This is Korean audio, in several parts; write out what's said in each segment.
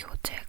교재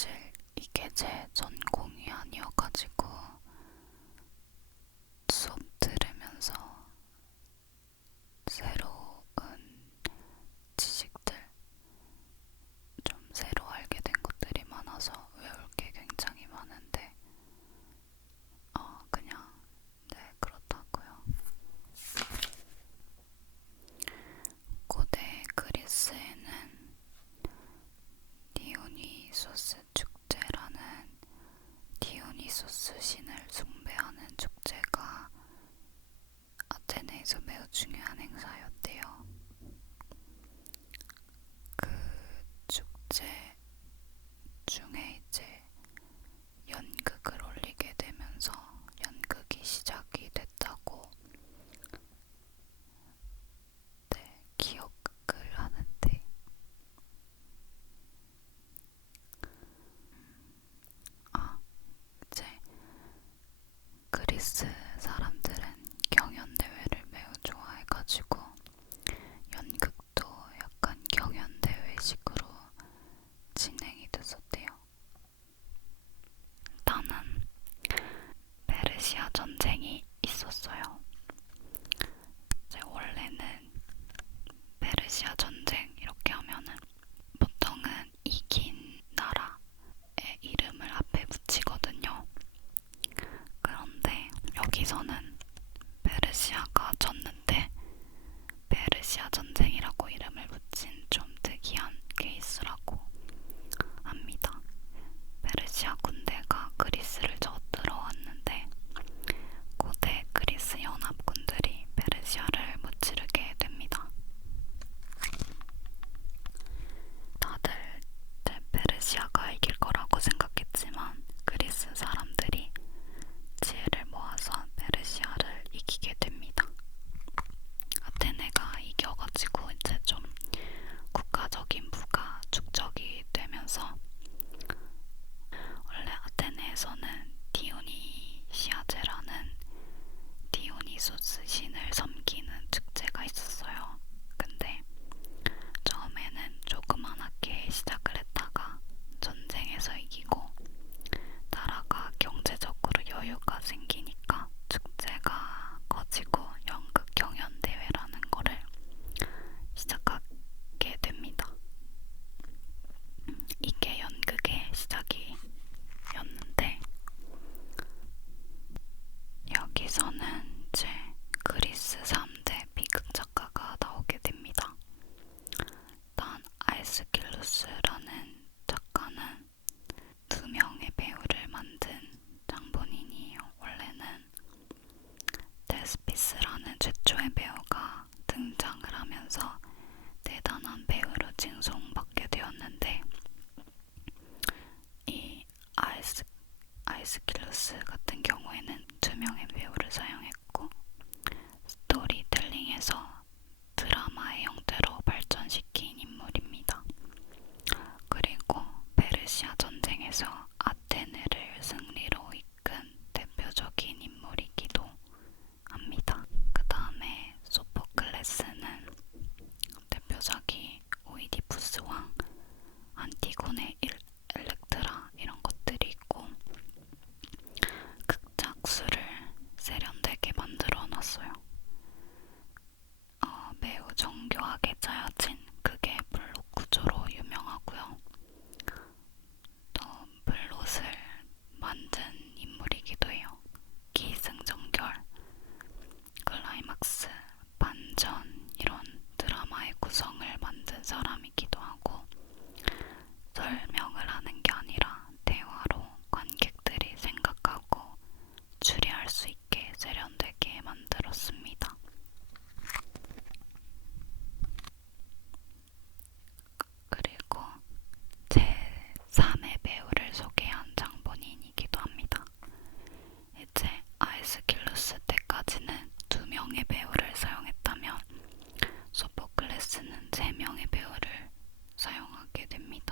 사실 이게 제 전공이 아니어가지고 제우스 신을 숭배하는 축제가 아테네에서 매우 중요한 행사였다. 대해서는 passing 배워 에스킬루스 때까지는 두 명의 배우를 사용했다면 소포클래스는 세 명의 배우를 사용하게 됩니다.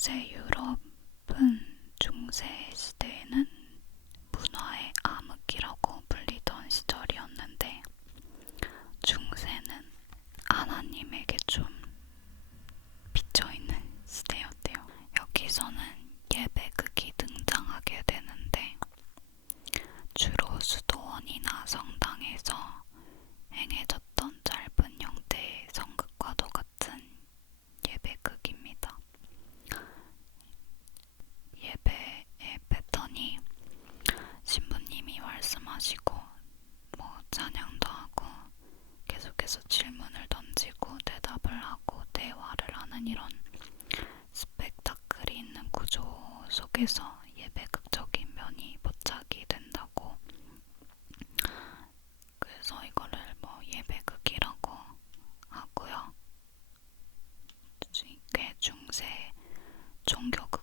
요새 유럽 종교금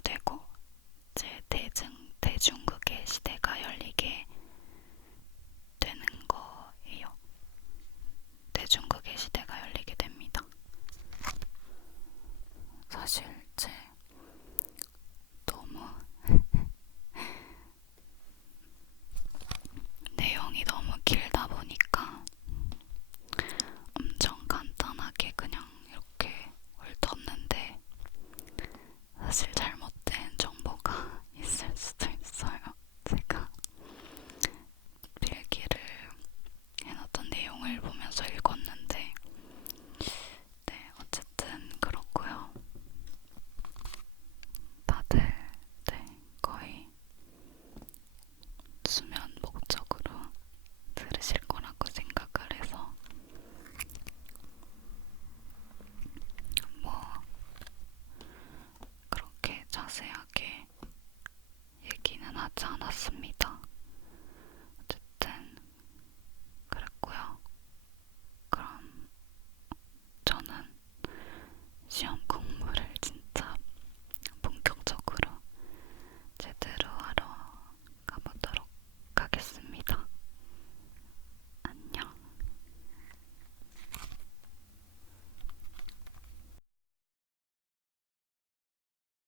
되고 제 대중, 대중국의 시대가 열리게 되는 거예요. 대중국의 시대가 열리게 됩니다. 사실 제 너무 내용이 너무 길다 보니까 엄청 간단하게 그냥 이렇게 훑었는데 사실 잘 않았습니다.